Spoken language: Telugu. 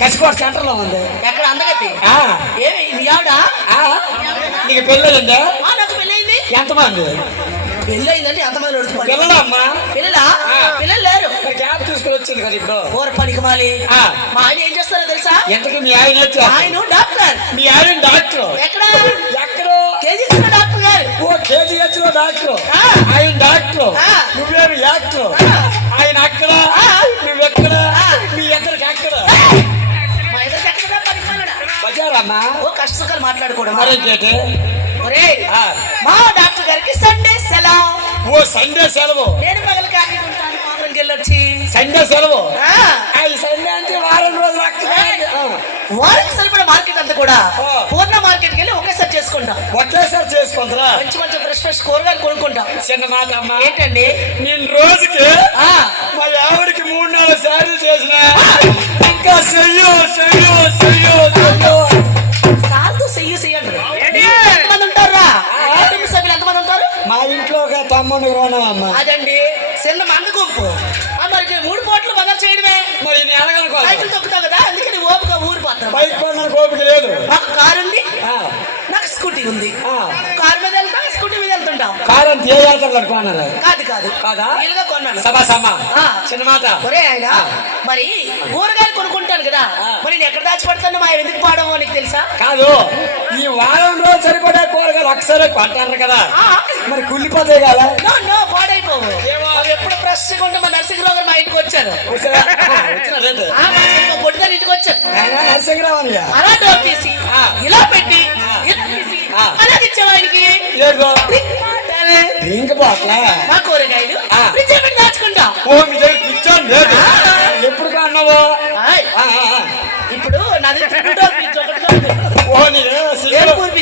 కసికోట సెంటర్ లో ఉంది. ఎక్కడ అందగతి? ఏమి నీ ఆవిడ? నీకు పెళ్ళయిందా? నాకు పెళ్ళయింది. ఎంతమంది? పెళ్ళయిందంటే ఎంతమంది అడుగుతున్నారు? పిల్లలమ్మా? పిల్లలా? పిల్లలు లేరు. గ్యాప్ తీసుకుని వచ్చింది కదా ఇప్పుడు. ఊర పనికి మాలి. మా ఆయన ఏం చేస్తారో తెలుసా? ఎంతకు మీ ఆయన? ఆయన డాక్టర్. మీ ఆయన డాక్టర్? ఎక్కడ? ఎక్కడో కేజీహెచ్ లో డాక్టర్ గారు. ఓ కేజీహెచ్ లో డాక్టర్. ఆయన డాక్టర్, నువ్వేరు యాక్టర్. ఆయన అక్కడ, నువ్వెక్కడ? మీ ఇద్దరికి అక్కడ. మా ఇద్దరికి ఎక్కడ పనికి మాలడా? బజారమ్మా. ఓ కష్టసుఖాలు మాట్లాడుకోవడం. మరేంటి? ఒరే మా డాక్టర్ గారికి సండే సెలవు. ఓ సండే సెలవు. నేను పగల కాకి ఉంటాను మామూలుకి వెళ్ళొచ్చి. సండే సెలవు. సండే అంటే వారం రోజులు వారికి సరిపడే మార్కెట్ అంతా కూడా పూర్ణ మార్కెట్కి వెళ్ళి ఒకేసారి చేసుకుంటాం. ఒకేసారి చేసుకుంటారా? మంచి మంచి ఫ్రెష్ కూరగాయలు కొనుక్కుంటాం. చిన్న మాట అమ్మా. ఏంటండి? నేను రోజుకి మా ఆవిడకి 3-4 సార్లు చేసిన ఇంకా చెయ్యు చెయ్యు చెయ్యు చెయ్యు సార్లు చెయ్యు చెయ్యండి. ఎంతమంది ఉంటారా? కుటుంబ సభ్యులు ఎంతమంది ఉంటారు? మా ఇంట్లో ఒక తమ్ముడు ఉన్నామమ్మా. అదండి చిన్న మంద గుంపు. మరి 3 పూటలు బదలు చేయడమే. మరి నేను అడగనుకోవాలి. సైకిల్ తొక్కుతావు కదా, అందుకని ఓపిక ఊరిపోతాం. బైక్ కొనడానికి ఓపిక లేదు. నాకు కారు ఉంది, నాకు స్కూటీ ఉంది. కారు మీద వెళ్తాం, స్కూటీ మీద వెళ్తుంటాం. కారు అంత ఏ యాత్ర కడుకున్నారు? కాదు కాదు కాదా? వీలుగా కొన్నాను. సభా చిన్న మాట. ఒరే ఆయన మరి కూరగాయలు కొనుక్కుంటాను కదా, మరి నేను ఎక్కడ దాచిపడతాను? మా ఎందుకు పాడమో నీకు తెలుసా? కాదు, ఈ వారం రోజు సరిపడే కూరగాయలు ఒకసారి కొంటారు కదా, మరి కుళ్ళిపోతాయి కదా? నో పాడైపోవు. అవి ఎప్పుడు ఫ్రెష్ గా ఉంటే మా నరసింహరావు గారు మా ఇంటికి వచ్చారు. పొట్టుదాని ఇంటికి వచ్చారు. నరసింహరావు అని అలా డోర్ తీసి ఇలా పెట్టి అలా ఇచ్చేవాడికి డ్రింక్ బాట్ల మా కూరగాయలు దాచుకుంటాం. ఓ మీ దగ్గర పిచ్చాను లేదు. ఎప్పుడు కాన్నావు? ఇప్పుడు నా దగ్గర ఒకటి